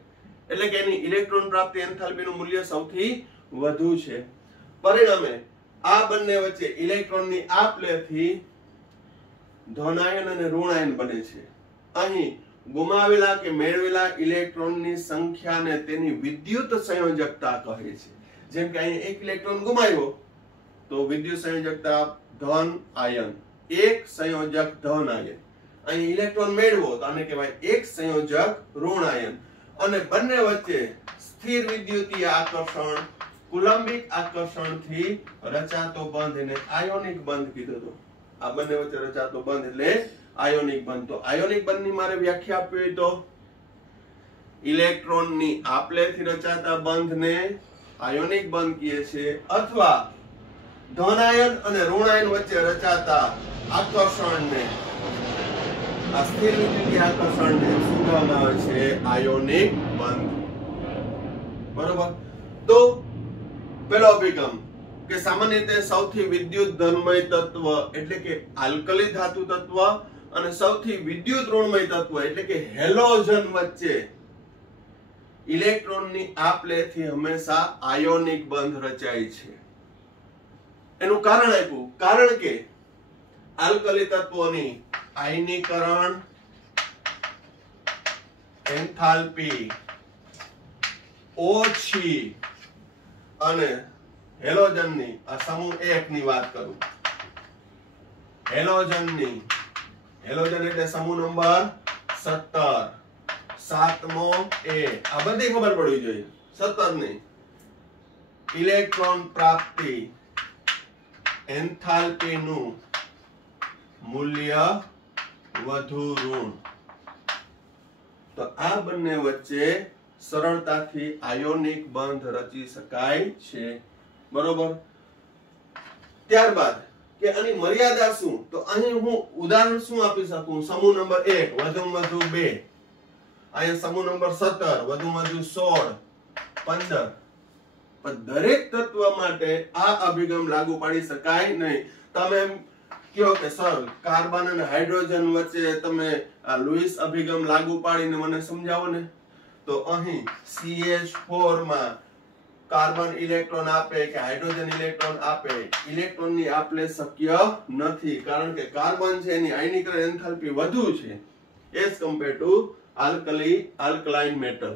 એટલે કે એની ઇલેક્ટ્રોન પ્રાપ્તિ એન્થાલ્પીનું મૂલ્ય સૌથી વધુ છે. પરિણામે આ બંને વચ્ચે ઇલેક્ટ્રોનની આપલેથી ધનાયન અને ઋણાયન બને છે. અહીં ગુમાવેલા કે મેળવેલા ઇલેક્ટ્રોનની સંખ્યાને તેની વિદ્યુત સંયોજકતા કહે છે. જેમ કે અહીં એક ઇલેક્ટ્રોન ગુમાવ્યો તો વિદ્યુત સંયોજકતા ધન આયન, એક સંયોજક ધન આયન. અહીં ઇલેક્ટ્રોન મેળવો તો આને કહેવાય એક સંયોજક ઋણ આયન. અને બંને વચ્ચે સ્થિર વિદ્યુતીય આકર્ષણ, કુલંબિક આકર્ષણથી રચાતો બંધ એને આયોનિક બંધ કીધો હતો. આ બંને વચ્ચે રચાતો બંધ એટલે આયોનિક બંધ. તો આયોનિક બંધની મારે વ્યાખ્યા આપવી હોય તો ઇલેક્ટ્રોનની આપલેથી રચાતા બંધને આયોનિક બંધ કહે છે, અથવા ધનાયન અને ઋણાયન વચ્ચે રચાતા આકર્ષણને, આ સ્થિર વિદ્યુતીય આકર્ષણને શું કહેવામાં આવે છે? આયોનિક બંધ. બરોબર. તો પેલો અભિગમ કે સામાન્ય રીતે સૌથી વિદ્યુત ધનમય તત્વ એટલે કે આલ્કલી ધાતુ તત્વ અને સૌથી વિદ્યુત ઋણમય તત્વ એટલે કે હેલોજન વચ્ચે ઇલેક્ટ્રોનની આપલેથી હંમેશા આયોનિક બંધ રચાય છે. એનું કારણ આપ્યું, કારણ કે આલ્કલી તત્વોની આયનીકરણ એન્થાલ્પી ઓછી અને હેલોજનની, આ સમૂહ 1 ની વાત કરું, હેલોજન એટલે સમૂહ નંબર 17, 7મો A, આ બધી ખબર પડવી જોઈએ. 17 ની ઇલેક્ટ્રોન પ્રાપ્તિ એન્થાલ્પીનું મૂલ્ય વધુ ઋણ. તો આ બંને વચ્ચે સરળતાથી આયોનિક બંધ રચી શકાય છે. બરોબર. ત્યારબાદ કે આની મર્યાદા શું? તો અહીં હું ઉદાહરણ શું આપી શકું? સમૂહ નંબર 1 વધુમાં વધુ 2, અહીંયા સમૂહ નંબર 17 વધુમાં વધુ 16, 15. પણ દરેક તત્વ માટે આ અભિગમ લાગુ પાડી શકાય નહીં. તમે એમ કહો કે સર કાર્બન અને હાઇડ્રોજન વચ્ચે તમે આ લુઈસ અભિગમ લાગુ પાડીને મને સમજાવો ને. તો અહીં CH4 માં કાર્બન ઇલેક્ટ્રોન આપે કે હાઇડ્રોજન ઇલેક્ટ્રોન આપે, ઇલેક્ટ્રોનની આપલે શક્ય નથી, કારણ કે કાર્બન છે એની આયનીકરણ એન્થાલ્પી વધુ છે as compare to alkaline metal.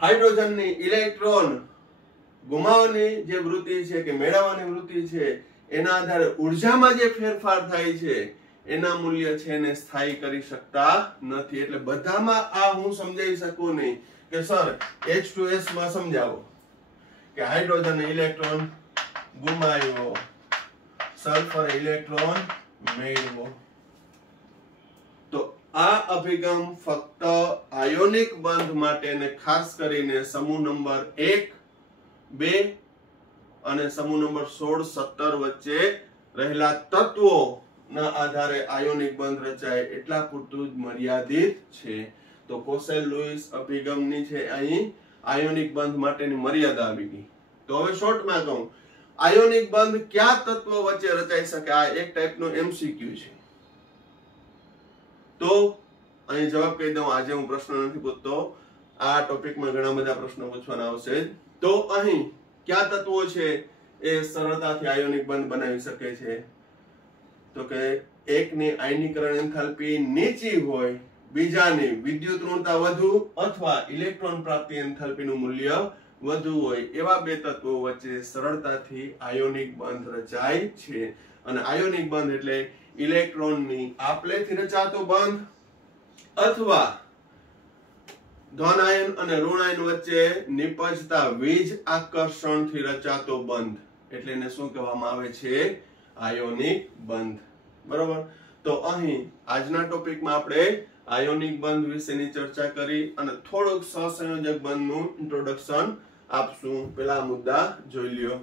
હાઇડ્રોજનની ઇલેક્ટ્રોન ગુમાવવાની જે વૃત્તિ છે કે મેળવવાની વૃત્તિ છે એના આધારે ઉર્જામાં જે ફેરફાર થાય છે એના મૂલ્ય છે એને સ્થાયી કરી શકતા નથી. એટલે બધામાં આ હું સમજાવી શકું નહીં કે સર H2S માં સમજાવો કે હાઇડ્રોજન ઇલેક્ટ્રોન ગુમાવ્યો, સલ્ફર ઇલેક્ટ્રોન મેળવ્યો. તો આ અભિગમ ફક્ત આયોનિક બંધ માટે ને ખાસ કરીને સમૂહ નંબર 1, 2 અને સમૂહ નંબર 16, 17 વચ્ચે રહેલા તત્વો ના આધારે આયોનિક બંધ રચાય એટલા પૂરતું જ મર્યાદિત છે. તો કોસેલ લુઈસ અભિગમની છે અહીં આયોનિક બંધ માટેની મર્યાદા આવી ગઈ. તો હવે શોર્ટમાં કહું, આયોનિક બંધ કયા તત્વો વચ્ચે રચાઈ શકે? આ એક ટાઈપનો MCQ છે. તો અહીં જવાબ કહી દઉં, આજે હું પ્રશ્ન નથી પૂછતો, આ ટોપિકમાં ઘણા બધા પ્રશ્નો પૂછવાના આવશે. તો અહીં કયા તત્વો છે એ સરળતાથી આયોનિક બંધ બનાવી શકે છે? તો કે એકની આયનીકરણ એન્થાલ્પી નીચી હોય, બીજાની વિદ્યુત ઋણતા વધુ અથવા ઇલેક્ટ્રોન પ્રાપ્તિ એન્થાલ્પીનું મૂલ્ય વધુ હોય, એવા બે તત્વો વચ્ચે સરળતાથી આયોનિક બંધ રચાય છે. અને આયોનિક બંધ એટલે ઇલેક્ટ્રોનની આપલેથી રચાતો બંધ અથવા ધન આયન અને ઋણ આયન વચ્ચે નિપજતા વીજ આકર્ષણથી રચાતો બંધ એટલે એને શું કહેવામાં આવે છે? આયોનિક બંધ. બરોબર. તો અહીં આજના ટોપિકમાં આપણે આયોનિક બંધ વિશેની ચર્ચા કરી અને થોડુંક સહસંયોજક બંધનું ઇન્ટ્રોડક્શન આપશું. પેલા મુદ્દા જોઈ લ્યો.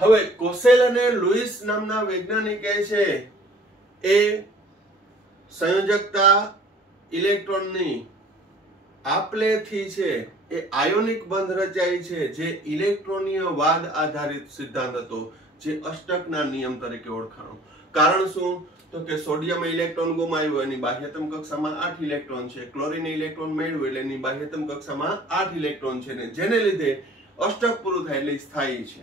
હવે કોસેલ અને લુઈસ નામના વૈજ્ઞાનિકે છે એ સંયોજકતા ઇલેક્ટ્રોનની આપલેથી છે એ આયોનિક બંધ રચાય છે, જે ઇલેક્ટ્રોનીય વાદ આધારિત સિદ્ધાંત હતો, જે અષ્ટકના નિયમ તરીકે ઓળખાણો. કારણ શું? તો કે સોડિયમ ઇલેક્ટ્રોન ગુમાવ્યો, એની બાહ્યતમ કક્ષામાં 8 ઇલેક્ટ્રોન છે. ક્લોરીન ઇલેક્ટ્રોન મેળવ્યો એટલે એની બાહ્યતમ કક્ષામાં 8 ઇલેક્ટ્રોન છે, ને જેને લીધે અષ્ટક પૂરું થાય એટલે સ્થાયી છે.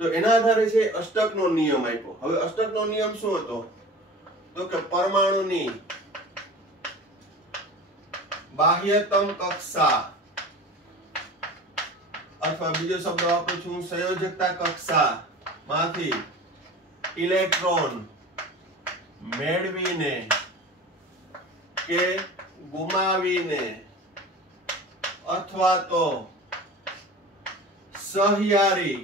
તો એના આધારે છે અષ્ટકનો નિયમ આપ્યો. હવે અષ્ટકનો નિયમ શું હતો? તો કે પરમાણુની બાહ્યતમ કક્ષા અથવા બીજો શબ્દ વાપરું છું સંયોજકતા કક્ષા માંથી ઇલેક્ટ્રોન મેળવીને કે ગુમાવીને અથવા તો સહયારી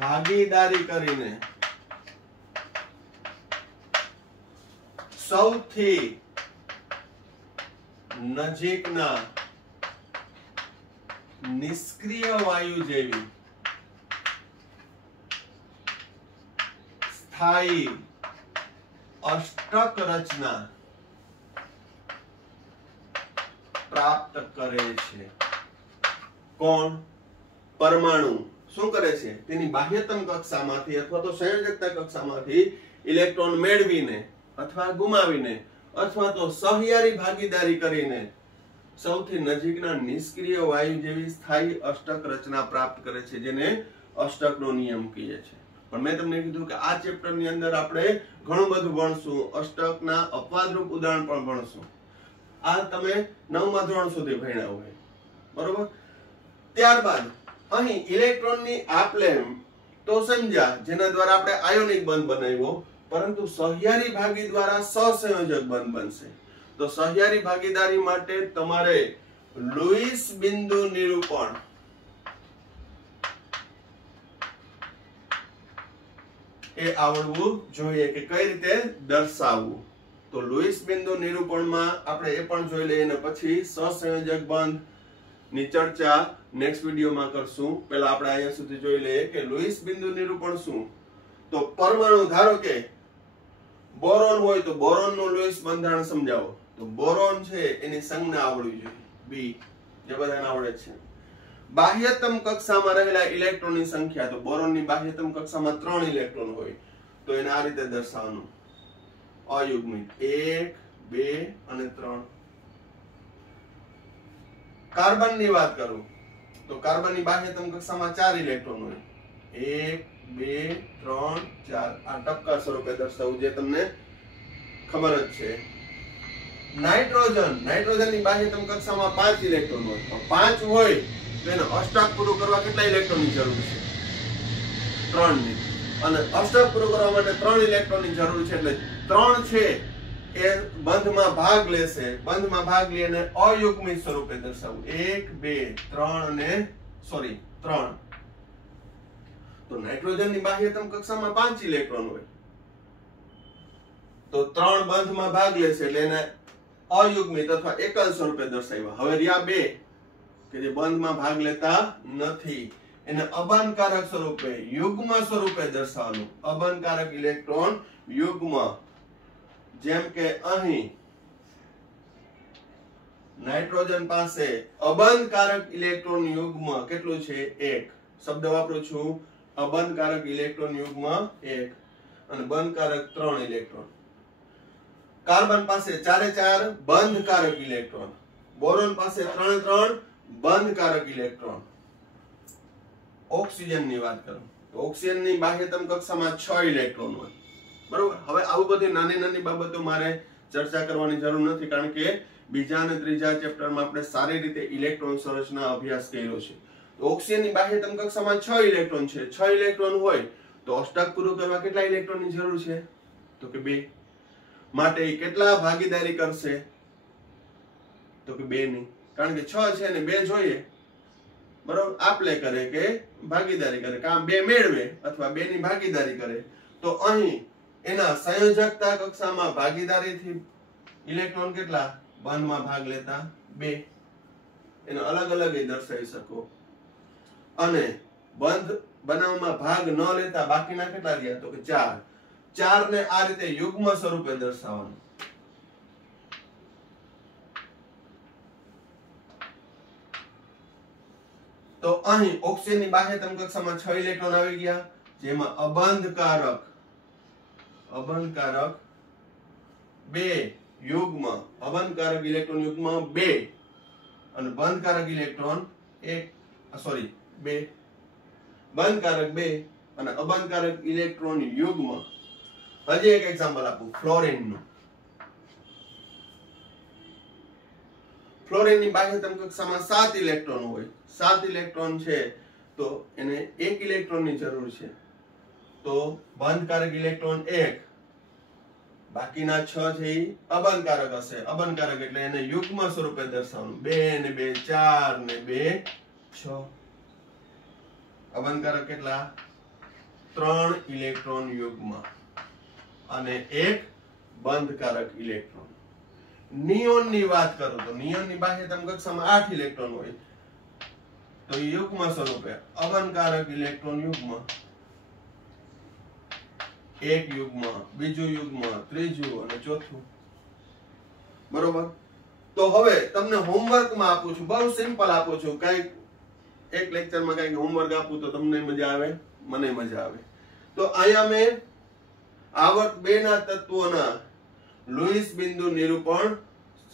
ભાગીદારી કરીને સૌથી નજીકના નિષ્ક્રિય વાયુ જેવી સ્થાયી અષ્ટક રચના પ્રાપ્ત કરે છે. કોણ? પરમાણુ. શું કરે છે? તેની બાહ્યતમ કક્ષામાંથી અથવા તો સંયોજકતા કક્ષામાંથી ઇલેક્ટ્રોન મેળવીને અથવા ગુમાવીને અથવા તો સહયારી ભાગીદારી કરીને સૌથી નજીકના નિષ્ક્રિય વાયુ જેવી સ્થાયી અષ્ટક રચના પ્રાપ્ત કરે છે, જેને અષ્ટકનો નિયમ કહે છે. પણ મેં તમને કીધું કે આ ચેપ્ટરની અંદર આપણે ઘણું બધું ભણશું, અષ્ટકના અપવાદરૂપ ઉદાહરણ પણ ભણશું. આ તમે 9મા ધોરણ સુધી ભણ્યા હોય. બરોબર. ત્યારબાદ અહીં ઇલેક્ટ્રોનની આપલે તો સમજ્યા, જેના દ્વારા આપણે આયોનિક બંધ બનાવ્યો, પરંતુ સહયારી ભાગી દ્વારા સહસંયોજક બંધ બનશે. તો સહયારી ભાગીદારી માટે તમારે લુઈસ બિંદુ નિરૂપણ એ આવડવું જોઈએ કે કઈ રીતે દર્શાવવું. તો લુઈસ બિંદુ નિરૂપણમાં આપણે એ પણ જોઈ લઈએ અને પછી સહસંયોજક બંધ ની ચર્ચા નેક્સ્ટ વિડીયોમાં કરશું. પહેલા આપણે અહીંયા સુધી જોઈ લઈએ કે લુઈસ બિંદુ નિરૂપણ શું. તો પરમાણુ, ધારો કે બોરોન હોય તો બોરોન નું લુઈસ બંધારણ સમજાવો. તો બોરોન છે એની સંજ્ઞા આવડવી જોઈએ, બી, જે બધાને આવડે છે. બાહ્યતમ કક્ષામાં રહેલા ઇલેક્ટ્રોનની સંખ્યા, તો બોરોનની બાહ્યતમ કક્ષામાં 3 ઇલેક્ટ્રોન હોય તો એને આ રીતે દર્શાવવાનું, અયુગ્મિત 1, 2 અને 3. કાર્બનની વાત કરું તો કાર્બનની બાહ્યતમ કક્ષામાં 4 ઇલેક્ટ્રોન હોય, 1, 2, 3, 4. આ ટપકા સ્વરૂપે દર્શાવવું, જે તમને ખબર જ છે. નાઇટ્રોજનની બાહ્યતમ કક્ષામાં 5 ઇલેક્ટ્રોન હોય. 5 હોય તો એને અષ્ટક પૂરું કરવા કેટલા ઇલેક્ટ્રોનની જરૂર છે? 3 ની. અને અષ્ટક પૂરું કરવા માટે 3 ઇલેક્ટ્રોનની જરૂર છે, એટલે 3 છે એ બંધમાં ભાગ લેશે. બંધમાં ભાગ લઈ અને અયુગ્મિત સ્વરૂપે દર્શાવવું, 1, 2, 3 અને 3. તો નાઇટ્રોજનની બાહ્યતમ કક્ષામાં 5 ઇલેક્ટ્રોન હોય તો 3 બંધમાં ભાગ લેશે એટલે એને અયુગ્મિત અથવા એકલ સ્વરૂપે દર્શાવ્યા. હવે રહ્યા 2 કે જે બંધમાં ભાગ લેતા નથી, એને અબંધકારક સ્વરૂપે, યુગ્મ સ્વરૂપે દર્શાવવાનું. અબંધકારક ઇલેક્ટ્રોન યુગ્મ, જેમ કે અહીં નાઇટ્રોજન પાસે અબંધકારક ઇલેક્ટ્રોન યુગ્મ કેટલું છે? 1. શબ્દ વાપરું છું અબંધકારક ઇલેક્ટ્રોન યુગ્મ 1 અને બંધકારક 3 ઇલેક્ટ્રોન. કાર્બન પાસે 4 બંધકારક ઇલેક્ટ્રોન, બોરોન પાસે 3 બંધકારક ઇલેક્ટ્રોન. ઓક્સિજનની વાત કરું તો ઓક્સિજનની બાહ્યતમ કક્ષામાં 6 ઇલેક્ટ્રોન હોય. બરોબર. હવે આવું બધી નાની નાની બાબતો મારે ચર્ચા કરવાની જરૂર નથી, કારણ કે બીજા અને ત્રીજા ચેપ્ટરમાં આપણે સારી રીતે ઇલેક્ટ્રોન સંરચના અભ્યાસ કર્યો છે. ઓક્સિજનની બાહ્યતમ કક્ષામાં 6 ઇલેક્ટ્રોન છે. 6 ઇલેક્ટ્રોન હોય તો અષ્ટક પૂરું કરવા કેટલા ઇલેક્ટ્રોનની જરૂર છે? તો કે 2. માટે એ કેટલા ભાગીદારી કરશે? તો કે 2 ની, કારણ કે 6 છે ને 2 જોઈએ, બરોબર. આપલે કરે કે ભાગીદારી કરે, કાં 2 મેળવે અથવા 2 ની ભાગીદારી કરે. તો અહીં એના સંયોજકતા કક્ષામાં ભાગીદારીથી ઇલેક્ટ્રોન કેટલા? બંધમાં ભાગ લેતા 2. એને અલગ અલગ દર્શાવી શકો. અને બંધ બનાવવામાં ભાગ ન લેતા બાકીના કેટલા રહ્યા? તો કે 4. 4 ને આ રીતે યુગ્મ સ્વરૂપે દર્શાવવાનું. તો અહીં ઓક્સિજનની બાહ્યતમ કક્ષામાં 6 ઇલેક્ટ્રોન આવી ગયા, જેમાં અબંધકારક 2 યુગ્મ, અબંધકારક ઇલેક્ટ્રોન યુગ્મ 2 અને બંધકારક ઇલેક્ટ્રોન 2, બંધકારક 2 અને અબંધકારક ઇલેક્ટ્રોન યુગ્મ. હજી એક એક્ઝામ્પલ આપું ફ્લોરિનનું. ફ્લોરિનની બાહ્યતમ કક્ષામાં 7 ઇલેક્ટ્રોન હોય. 7 ઇલેક્ટ્રોન છે તો એને 1 ઇલેક્ટ્રોનની જરૂર છે. તો બંધકારક ઇલેક્ટ્રોન 1, બાકીના 6 છે એ અબંધકારક હશે. અબંધકારક એટલે એને યુગ્મ સ્વરૂપે દર્શાવવાનું. 2 ને 2 4 ને 2 6. અબંધકારક કેટલા? 3 ઇલેક્ટ્રોન યુગ્મ અને 1 બંધકારક ઇલેક્ટ્રોન. નિયોન ની વાત કરું તો નિયોન ની બાહ્યતમ કક્ષામાં 8 ઇલેક્ટ્રોન હોય. તો યુગ્મ સ્વરૂપે અબંધકારક ઇલેક્ટ્રોન યુગ્મ, 1 યુગ્મ, બીજું યુગ્મ, ત્રીજું અને ચોથું. બરોબર. તો હવે તમને હોમવર્કમાં આપું છું, બહુ સિમ્પલ આપું છું. કઈ એક લેક્ચરમાં કઈ હોમવર્ક આપું તો તમને મજા આવે, મને મજા આવે. તો અહીંયા મેં આવર્ત 2 ના તત્વોના લુઈસ બિંદુ નિરૂપણ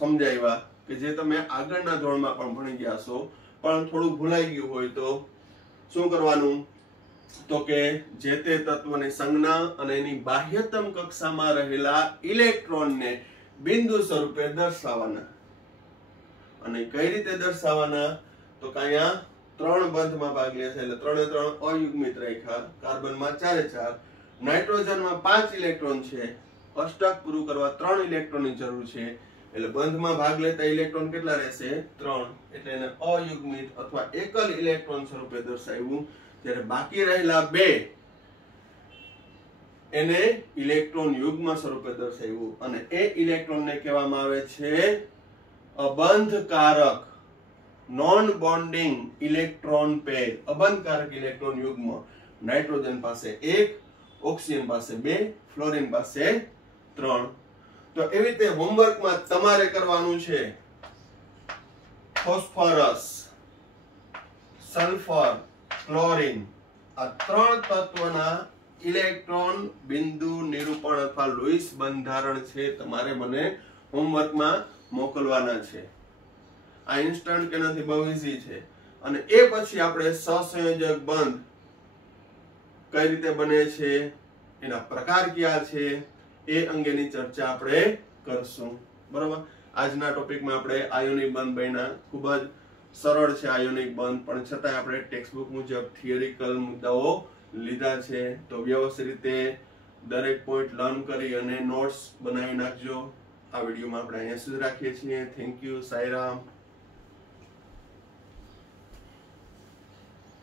સમજાવ્યા કે જે તમે આગળના ધોરણમાં પણ ભણી ગયા છો, પણ થોડું ભૂલાઈ ગયું હોય તો શું કરવાનું? તો કે જે તે તત્વની સંજ્ઞા અને એની બાહ્યતમ કક્ષામાં રહેલા ઇલેક્ટ્રોનને બિંદુ સ્વરૂપે દર્શાવવાના. અને કઈ રીતે દર્શાવવાના? તો કે અહીંયા 3 બંધમાં ભાગ લે છે એટલે 3 એ 3 અયુગ્મિત રાખ્યા. કાર્બનમાં 4 એ 4, નાઇટ્રોજનમાં 5 ઇલેક્ટ્રોન છે. અષ્ટક પૂરું કરવા 3 ઇલેક્ટ્રોનની જરૂર છે, એટલે બંધમાં ભાગ લેતા ઇલેક્ટ્રોન કેટલા રહેશે? 3. એટલે એને અયુગ્મિત અથવા એકલ ઇલેક્ટ્રોન સ્વરૂપે દર્શાવ્યું. જ્યારે બાકી રહેલા 2 એને ઇલેક્ટ્રોન યુગ્મ સ્વરૂપે દર્શાવ્યું. અને એ ઇલેક્ટ્રોનને કહેવામાં આવે છે અબંધકારક, non bonding electron pair. અબંધકારક electron યુગ્મ. નાઇટ્રોજન પાસે 1, ઓક્સિજન પાસે 2, ફ્લોરિન પાસે 3. તો એવી રીતે હોમવર્કમાં તમારે કરવાનું છે ફોસ્ફરસ, સલ્ફર, ક્લોરીન આ 3 તત્વના ઇલેક્ટ્રોન બિંદુ નિરૂપણ અથવા લુઈસ બંધારણ છે તમારે મને હોમવર્કમાં મોકલવાના છે. આ ઇન્સ્ટન્ટ કે નથી, બહુ ઈઝી છે. અને એ પછી આપણે સહસંયોજક બંધ કઈ રીતે બને છે, એના પ્રકાર કયા છે, એ અંગેની ચર્ચા આપણે કરશું. બરોબર. આજના ટોપિકમાં આપણે આયોનિક બંધ બન્યા. ખૂબ જ સરળ છે આયોનિક બંધ, પણ છતાંય આપણે ટેક્સ્ટબુક મુજબ થિયરિકલ મુદ્દાઓ લીધા છે. તો વ્યવસ્થિત રીતે દરેક પોઈન્ટ લર્ન કરી અને નોટ્સ બનાવી નાખજો. આ વિડીયોમાં આપણે અહીંયા સુધી રાખીએ છીએ. Thank you. સાઈરામ.